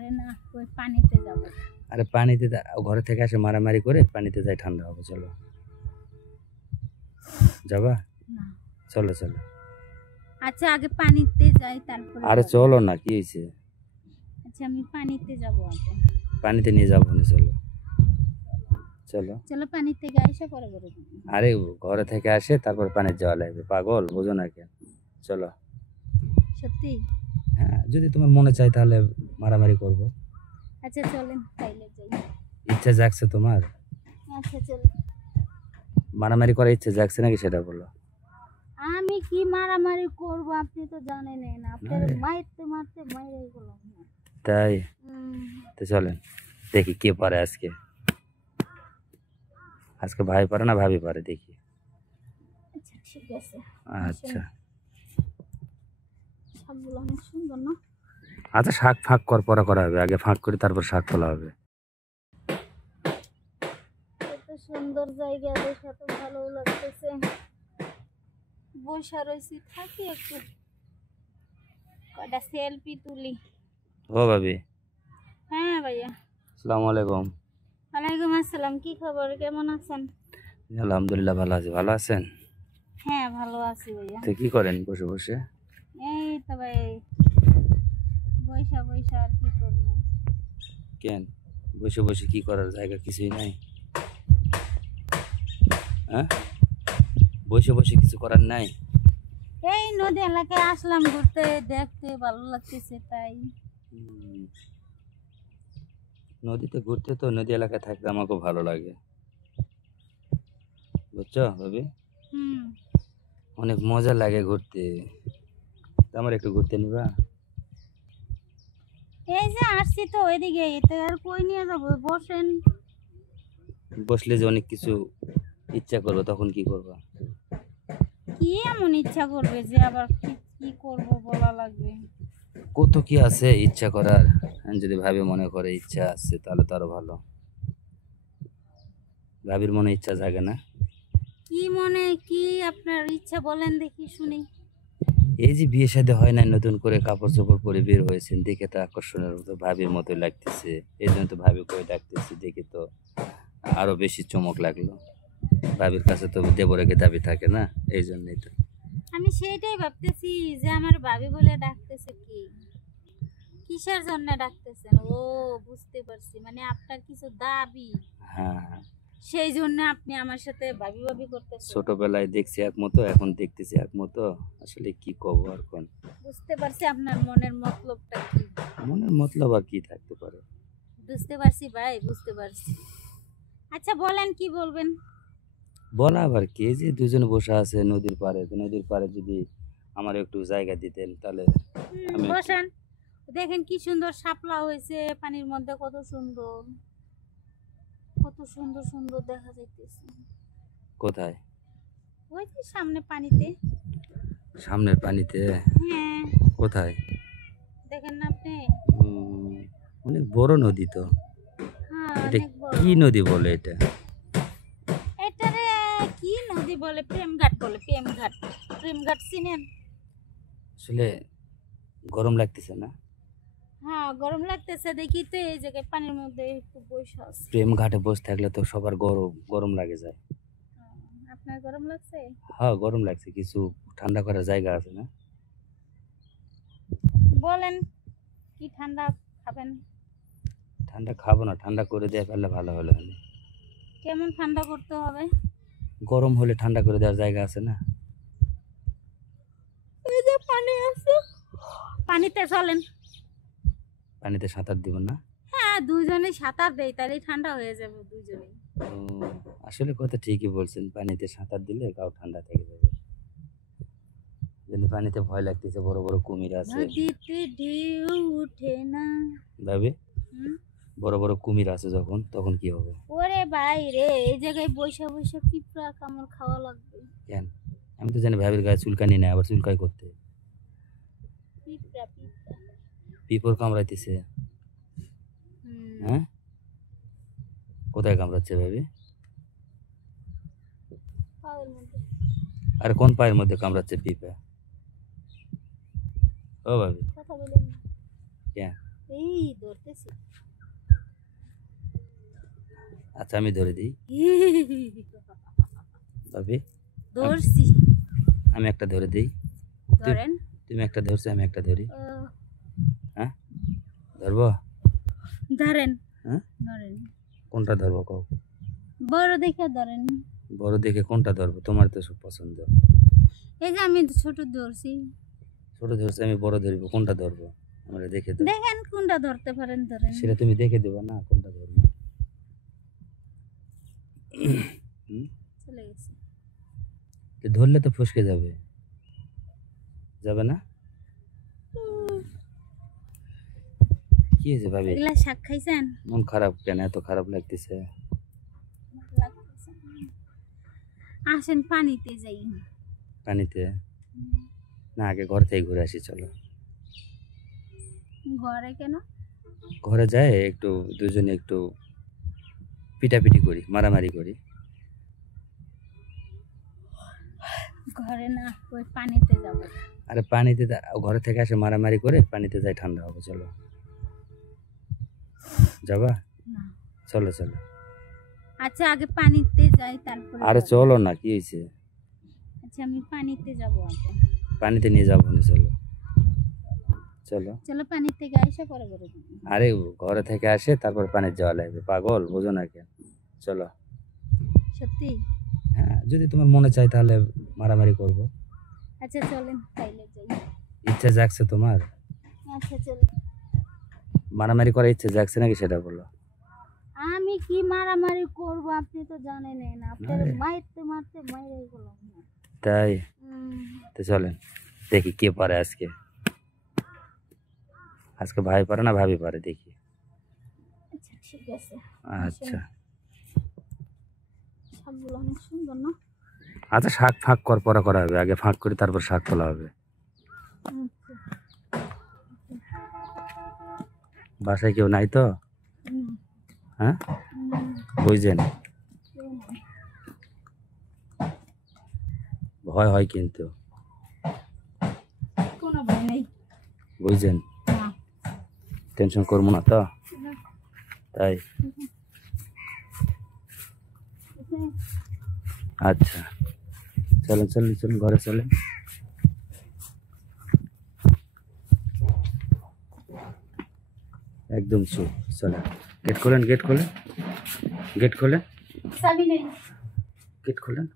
না ওই পানিতে যাব। আরে পানিতে ঘরে থেকে আসে মারামারি করে পানিতে যাই, ঠান্ডা হবে। চলো যাবা? না চলো চলো। আচ্ছা আগে পানিতে যাই তারপরে। আরে চলো না, কি হয়েছে? আচ্ছা আমি পানিতে যাব আগে। পানিতে নিয়ে যাবো না, চলো চলো। চলো পানির থেকে আইসা পরে করে দিব। আরে ঘরে থেকে আসে তারপর পানির যাওয়া লাগবে, পাগল বোঝো না কেন? চলো। সত্যি? হ্যাঁ, যদি তোমার মনে চাই তাহলে মারামারি করব। আচ্ছা চলেন তাইলে যাই। ইচ্ছা জাগছে তোমার? আচ্ছা চলেন। মারামারি করার ইচ্ছে জাগছে নাকি সেটা বলো। আমি কি মারামারি করব? আপনি তো জানেন না, আপনার আরে। মারতে মারতে মাইরে গেল। তাই? তো চলেন দেখি কে পারে আজকে। আজকে ভাই পারে না ভাবি পারে, দেখি। আচ্ছা ঠিক আছে। আচ্ছা সবগুলো অনেক সুন্দর না? আচ্ছা, শাক ফাঁক করা করা হবে, আগে ফাঁক করে তারপর শাক তোলা হবে। এত সুন্দর জায়গা, দেখে তো ভালো লাগতেছে। বসে রয়েছি, থাকি একটু কয়টা সেলফি তুলি। ও ভাবি। হ্যাঁ ভাইয়া। আসসালামু আলাইকুম। ওয়ালাইকুম আসসালাম, কি খবর, কেমন আছেন? আলহামদুলিল্লাহ ভালো আছি, ভালো আছেন? হ্যাঁ ভালো আছি ভাইয়া। তো কি করেন বসে বসে? এই তো ভাই বৈশা বৈশা আর কি করবো। কেন বসে বসে কি করার জায়গা কিছুই নাই? হ্যাঁ, বসে বসে কিছু করার নাই? এই নদী এলাকায় আসলাম ঘুরতে, দেখতে ভালো লাগতেছে তাই। নদীতে ঘুরতে তো নদী এলাকায় থাকতে আমাকে ভালো লাগে, বুঝছো ভাবি? হুম। অনেক মজা লাগে ঘুরতে। তা আমার একটু ঘুরতে নিবা? এই যে আসছি তো ওইদিকে, তো আর কই নিয়ে যাবো, বসেন। বসলে যে অনেক কিছু ইচ্ছা করবো, তখন কি করবা? কি এমন ইচ্ছা করবে যে আবার কি কি করব বলা লাগবে? কত কি আছে ইচ্ছা করার। যদি ভাবি মনে করে ইচ্ছা আছে তাহলে তো আরো ভালো। ভাবির মনে ইচ্ছা জাগে না? কি মনে কি আপনার ইচ্ছা বলেন দেখি শুনি। এই যে বিয়ে শাদী হয় না, নতুন করে কাপড় চোপড় পরে বের হয়েছেন, দেখে তো আকর্ষণের মতো ভাবির মতো লাগতেছে। এই জন্য তো ভাবি করে ডাকতেছি, দেখে তো আরো বেশি চমক লাগলো। ভাবির কাছে তো দেবরেকে দাবি থাকে না, এই জন্যই তো। আমি সেইটাই ভাবতেছি যে আমার ভাবি বলে ডাকতেছে, কি কিসের জন্য ডাকতেছেন? ও বুঝতে পারছি, মানে আপনার কিছু দাবি, হ্যাঁ, সেই জন্য আপনি আমার সাথে ভাবি ভাবি করতেছেন। ছোটবেলায় দেখছি এক মতো, এখন দেখতেছি এক মতো। আসলে কি কব আর কোন। বুঝতে পারছি আপনার মনের মতলবটা কি। মনের মতলব আর কি থাকতে পারে? বুঝতে পারছি ভাই, বুঝতে পারছি। আচ্ছা বলেন কি বলবেন। বলা আবার কি, এই যে দুজনে বসে আছে নদীর পাড়ে, তো নদীর পাড়ে যদি আমার একটু জায়গা দিতেন তাহলে আমি একটু। বসেন, দেখেন কি সুন্দর শাপলা হয়েছে পানির মধ্যে, কত সুন্দর, কত সুন্দর সুন্দর দেখা যাইতেছে। কোথায়? ওই যে সামনে পানিতে। সামনের পানিতে? হ্যাঁ কোথায়? দেখেন না আপনি? উম, অনেক বড় নদী তো। হ্যাঁ এটা অনেক বড়। কি নদী বলে এটা? এটারে কি নদী বলে? প্রেমঘাট বলে, প্রেমঘাট। প্রেমঘাট চিনেন? আসলে গরম লাগতেছে না? হ্যাঁ গরম লাগতেছে দেখি তো এই জায়গায় পানির মধ্যে একটু বসে আছি। প্রেম ঘাটে বসে থাকলে তো সবার গরম গরম লাগে যায়। আপনার গরম লাগছে? হ্যাঁ গরম লাগছে, কিছু ঠান্ডা করার জায়গা আছে না? বলেন কি ঠান্ডা খাবেন? ঠান্ডা খাবো না, ঠান্ডা করে দিয়ে ফেললে ভালো হলো। কেমন ঠান্ডা করতে হবে? গরম হলে ঠান্ডা করে দেওয়ার জায়গা আছে না? এই যে পানি আছে, পানিতে চলেন। পানিতে সাঁতার দিব না? হ্যাঁ দুইজনে সাঁতার দেই, তাহলেই ঠান্ডা হয়ে যাবে দুইজনেই। ও, আসলে কথা ঠিকই বলছেন, পানিতে সাঁতার দিলে গাও ঠান্ডা থেকে যাবে। কিন্তু পানিতে ভয় লাগতেছে, বড় বড় কুমির আছে। নদীতে ঢেউ উঠে না। ভাবে হুম? বড় বড় কুমির আছে যখন, তখন কি হবে? ওরে ভাই রে, এই জায়গায় বসে বসে পিঁপড়া কামড় খাওয়া লাগবে। কেন? আমি তো জানি ভাবির গায়ে চুলকানি নেই, আবার চুলকাই করতে। পিঁপড়া পিঁপড়া। পিঁপড় কামড়াইতেছে? হ্যাঁ, কোথায় কামড়াচ্ছে ভাবি? পায়ের মধ্যে। আর কোন পায়ের মধ্যে কামড়াচ্ছে পিঁপড়া? ও ভাবি। কথা বলেন না। কেন? এই ধরতেছি। আচ্ছা আমি ধরে দিই ভাবি, ধরছি। আমি একটা ধরে দিই, ধরেন। তুমি একটা ধরছো আমি একটা ধরি। ও, হ্যাঁ ধরবো? ধরেন। হ্যাঁ ধরেন। কোনটা ধরবো কও? বড় দেখে ধরেন। বড় দেখে কোনটা ধরবো? তোমার তো সব পছন্দ। এই যে আমি ছোট ধরছি। ছোট ধরছি, আমি বড় ধরবো, কোনটা ধরবো? আমরা দেখে দেবো। দেখেন কোনটা ধরতে পারেন ধরেন। সেটা তুমি দেখে দেবো না কোনটা ধরবো। হুম? চলে গেছে। তো ধরলে তো ফসকে যাবে, যাবে না? কি হয়েছে ভাবি? এগুলা শাক খাইছেন? মন খারাপ কেন? এত খারাপ লাগতেছে? আসেন পানিতে যাই। পানিতে? না আগে ঘর থেকে ঘুরে আসি চলো। ঘরে কেন? ঘরে যায় একটু দুজনে একটু পিটাপিটি করি, মারামারি করি। ঘরে না, ওই পানিতে যাব। আরে পানিতে ঘরে থেকে আসে মারামারি করে পানিতে যাই, ঠান্ডা হবে, চলো। যাবা? না। চলো চলো। আচ্ছা আগে পানিতে যাই তারপরে। আরে চলো না, কি হয়েছে? আচ্ছা আমি পানিতে যাব আগে। পানিতে নিয়ে যাবো না, চলো চলো। চলো পানি থেকে আইসা পরে করে দিব। আরে ঘরে থেকে আসে তারপর পানিতে যাওয়া লাগবে, পাগল বোঝো না কেন? চলো। সত্যি? হ্যাঁ যদি তোমার মনে চায় তাহলে মারামারি করব। আচ্ছা চলেন তাইলে যাই। ইচ্ছা জাগছে তোমার? আচ্ছা চলেন। মারামারি করার ইচ্ছে জাগছে নাকি সেটা বলো। আমি কি মারামারি করব? আপনি তো জানেনই না, আপনার আরে। মারতে মারতে মাইরে গেলাম। তাই? তো চলেন দেখি কে পারে আজকে। আজকে ভাই পারে না ভাবি পারে, দেখি। আচ্ছা ঠিক আছে। আচ্ছা সবগুলো অনেক সুন্দর না? আচ্ছা শাক ফাঁক পরে করা হবে, আগে ফাঁক করে তারপর শাক তোলা হবে। আচ্ছা। বাসায় কেউ নাই তো? হুম, হ্যাঁ হুম, বুঝছেন? হুম। ভয় হয় কিন্তু, কোনো ভয় নেই। বুঝছেন? না। টেনশন করবো না তো? না। তাই? আচ্ছা চলেন চলেন চলেন ঘরে চলেন। একদম চুপ, চলেন। গেট খোলেন, গেট খোলেন, গেট খোলেন, চাবি নেই। গেট খোলেন।